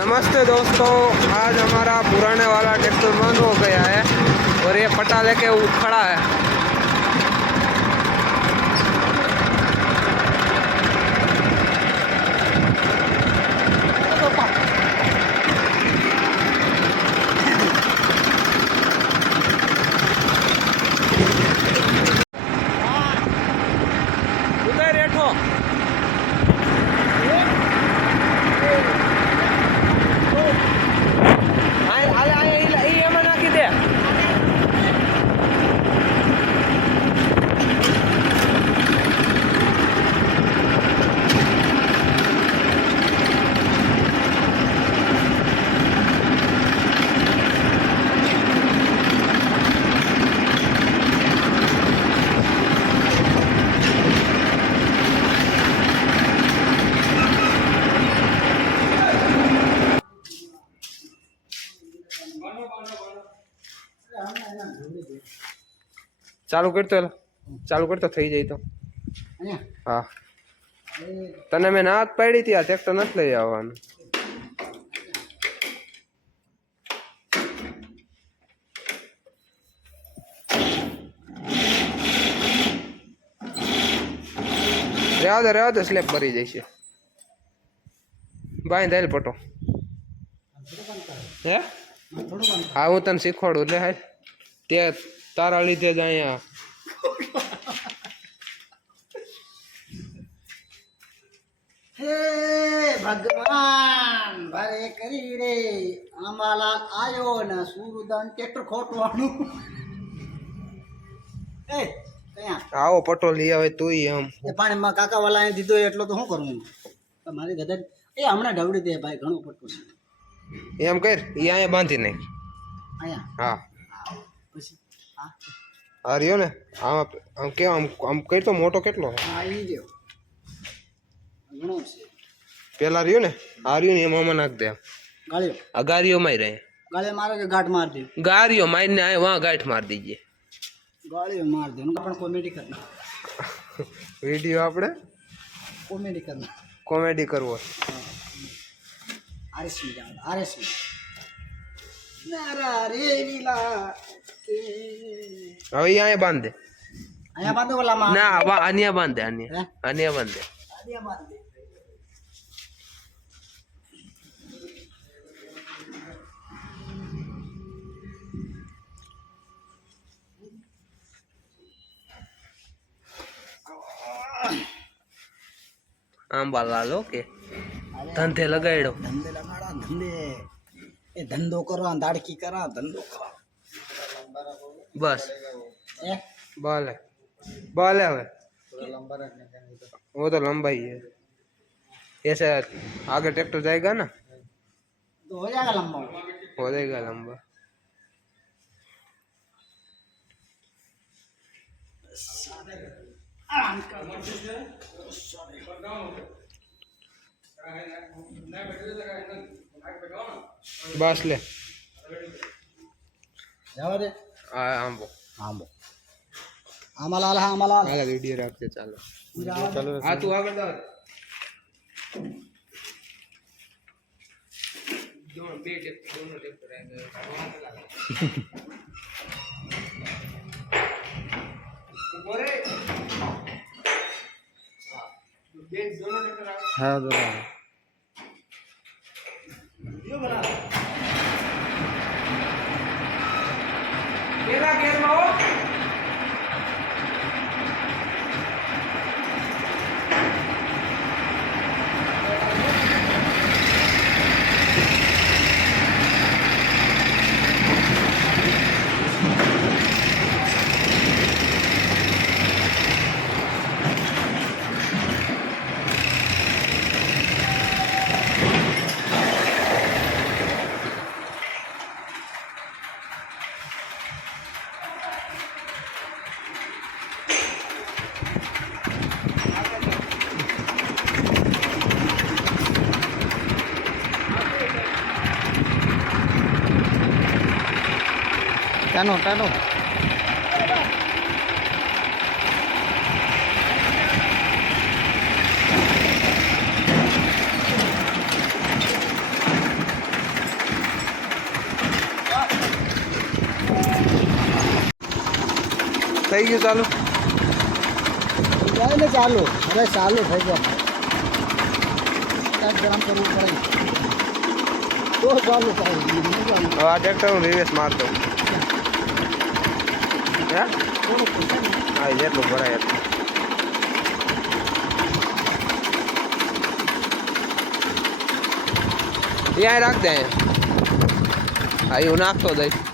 नमस्ते दोस्तों, आज हमारा पुराने वाला ट्रैक्टर बंद हो गया है और ये पटा लेके खड़ा है। उधर बैठो। ચાલુ કરતો થઈ જાય તો હા. તને મેં ના જ પાડી હતી, આ ટ્રેક્ટર નથી લઈ આવવાનું. રહેવા દે સ્લેબ ભરી જશે. બાંધ પટો. હે હા, હું તને શીખવાડું એટલે હાલ. તે તારા લીધે જ અહીંયા હે ભગવાન ભરે કરી રે આંબાલાલ આયો ને સુરદાન ટ્રેક્ટર ખોટવાનું. એ કયા આવો પટો લઈ આવે તું એમ. એ પાણીમાં કાકા વાળા દીધો એટલો તો શું કરું મારી ગધર. એ હમણાં ઢવડી દે ભાઈ, ઘણો પટો છે. એમ કર, એ અહીંયા બાંધી નાખ. અહીંયા હા પછી હા આ રહ્યો ને. આમ કેમ આમ કઈ તો મોટો કેટલો હા ઈ રહ્યો ઘણો છે. પેલા રહ્યો ને, આ રહ્યો ને એમાં નાખ દે. ગાળ્યો આ ગારીઓ મારી રહે. ગાળે મારે કે ગાંઠ માર દે. ગારીઓ મારીને આ વાં ગાંઠ મારી દીજે. ગાળ્યો માર દે પણ કોમેડી કરના. વિડીયો આપણે કોમેડી કરના. કોમેડી કરવો. આરએસમી જાવ આરએસમી નારા રે લીલા કે હવે અહીંયા બાંધ દે. અહીંયા બાંધો ઓલામાં ના આનિયા બાંધ દે. આનિયા બાંધ દે. અહીંયા બાંધ દે. આંબાલાલ ઓકે ધંધે લગાડ્યો. ધંધે લગાડા ધંધે એ ધંધો કરવા દાડકી કરા ધંધો કરા બસ એ ભલે ભલે. હવે वो तो लंबाई है, ऐसे आगे ट्रैक्टर जाएगा ना तो हो जाएगा लंबा. हो जाएगा लंबा. आराम कर बस ले जाओ रे आंबो आंबो आमालाल हा आमालाल हाल वीडियो रखते चालो चलो हां तू आगे जा. दोनों ट्रैक्टर आएंगे. ऊपर हाँ दोनों यो बना केला गेर में हो. टानो टानो થઈ ગયું ચાલુ જાય ને ચાલુ હવે ચાલુ થઈ ગયા ગરમ કરવું પડે તો ચાલુ થાય હવે આ ટ્રેક્ટર હું રિવેસ માર દઉં હે હા જેટલું ભરાય એટલું ત્યાં રાખ દે અહીંયા હા હું નાખતો દઈશ